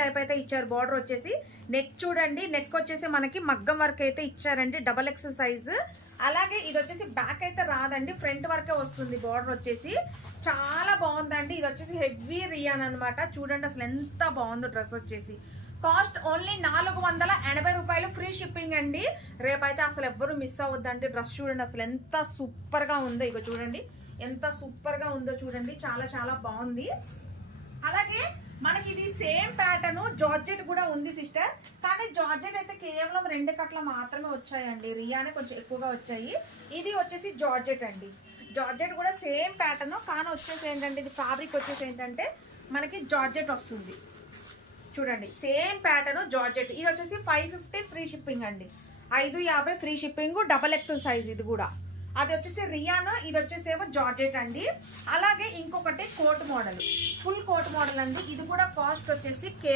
Type అయితే ఇచ్చారు. Border వచ్చేసి నెక్ చూడండి, నెక్ వచ్చేసి మనకి మగ్గం వర్క్ అయితే ఇచ్చారండి, డబల్ ఎక్సెల్ సైజు. అలాగే ఇది వచ్చేసి బ్యాక్ అయితే రాదండి, ఫ్రంట్ వరకే వస్తుంది. బార్డర్ వచ్చేసి చాలా బాగుందండి. ఇది వచ్చేసి హెవీ రియాన్ అనమాట. చూడండి అసలు ఎంత బాగుందో డ్రెస్ వచ్చేసి. కాస్ట్ ఓన్లీ 480 రూపాయలు, ఫ్రీ షిప్పింగ్ అండి. రేపైతే అసలు ఎవ్వరు మిస్ అవ్వద్దండి. డ్రెస్ చూడండి అసలు ఎంత సూపర్ గా ఉందో. ఇక చూడండి ఎంత సూపర్ గా ఉందో చూడండి, చాలా చాలా బాగుంది. అలాగే మనకి ఇది సేమ్ ప్యాటర్న్ జార్జెట్ కూడా ఉంది సిస్టర్, కానీ జార్జెట్ అయితే కేవలం 2 కట్ల మాత్రమే వచ్చాయండి. రియానే కొంచెం ఎక్కువగా వచ్చాయి. ఇది వచ్చేసి జార్జెట్ అండి. జార్జెట్ కూడా సేమ్ ప్యాటర్న్, కానీ వచ్చేసి ఏంటంటే ఇది ఫ్యాబ్రిక్ వచ్చేసి ఏంటంటే మనకి జార్జెట్ వస్తుంది. చూడండి సేమ్ ప్యాటర్న్ జార్జెట్. ఇది వచ్చేసి 550 ఫ్రీ షిప్పింగ్ అండి. 550 free shipping, double XL size ఇది కూడా. అది వచ్చేసి రియాన్, ఇది వచ్చేసేమో జార్జెట్ అండి. అలాగే ఇంకొకటి coat model, full coat model అండి. ఇది కూడా కాస్ట్ వచ్చేసి